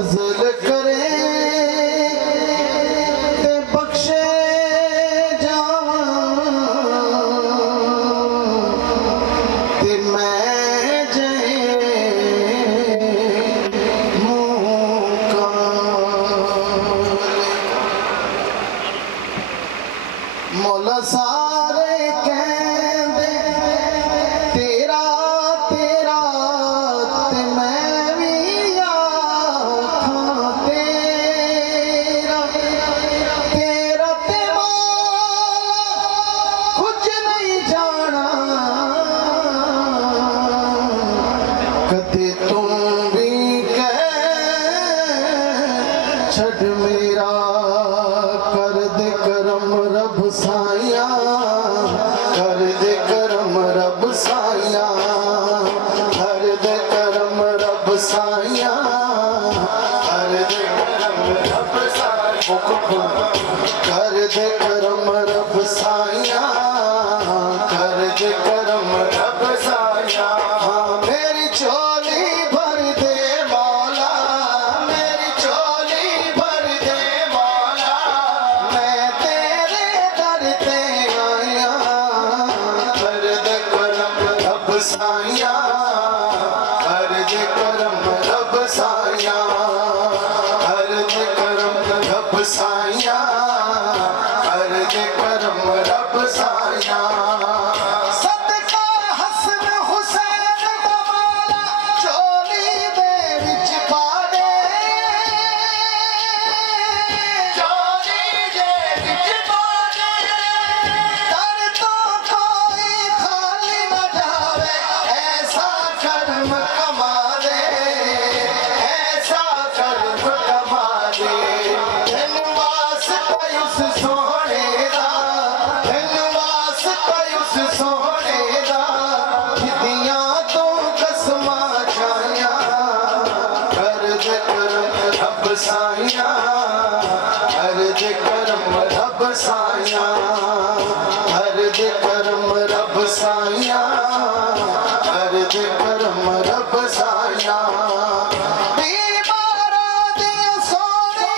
फजल करे ते बख्शे जावा ते मैं जे मौला सारे कहंदे तेरा तेरा ते मैं भी आखां तेरा तेरा ते मौला कुछ नहीं जाना कदे तुम भी कह छड़ मेरा कर दे करम रब साया कर दे करम रब साया कर दे करम रब साया कर दे करम रब साया कर दे करम रब साया कर दे करम रब साया मेरी चोली भर दे मौला मेरी चोली भर दे मौला मैं तेरे दर ते आया कर दे करम रब साया कर दे करम रब साया कर दे करम रब साया कर दे करम रब साया सदका हसन हुसैन दा मौला चोली दे विच पा दे चोली दे विच पा दे दर तो कोई खाली न जावे ऐसा कर्म कमा दे ऐसा कर्म कमा दे धन वास्ता उस सोहणे दा धन वास्ता उस सोहणे दा हिदियां तो कसमां खाया कर दे करम रब साया कर दे करम रब साया कर दे करम रब साया कर दे करम रब साया बीमारां दी सोने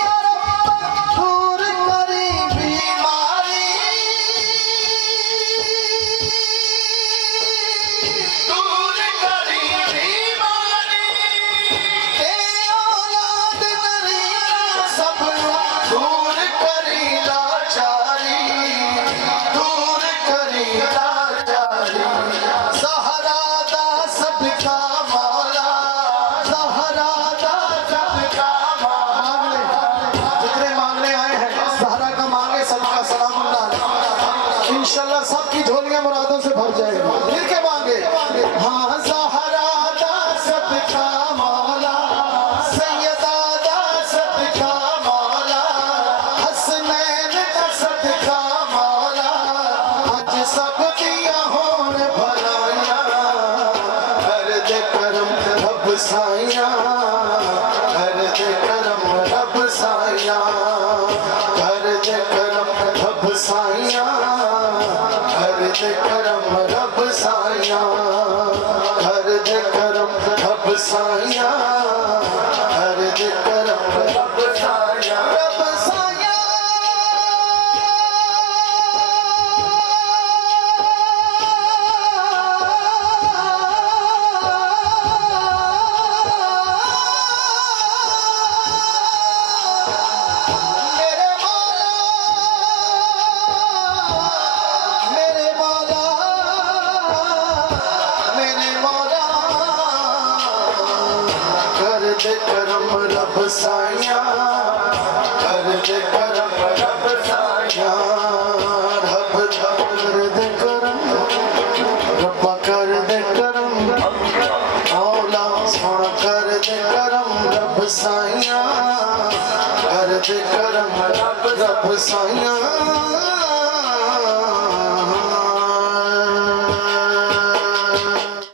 दूर करी बीमारी दूर करी बीमारी ते औलाद नरीना सब दूर करी लाचारी दूर करी लाचारी ज़हरा दा सदका मौला ज़हरा दा सदका मांगने जितने मांगने आए हैं ज़हरा का मांगे सदका सलामुल्लाह इंशाल्लाह सबकी झोलियां मुरादों से भर जाएगी दिल के मांगे हाँ ज़हरा दा सदका मौला सैयदा दा सदका मौला हसनैन दा सदका मौला अज सब दिया होन भलाया कर दे करम रब साया कर दे करम रब साया कर दे करम रब साया कर दे करम रब साया कर दे करम रब साया कर दे करम रब साया रब साया मेरे मौला मेरे मौला कर दे करम रब साया कर दे करम रब साया रब कर दे करम रब्बा कर दे करम मौला सोना कर दे करम रब साया कर दे करम रब साया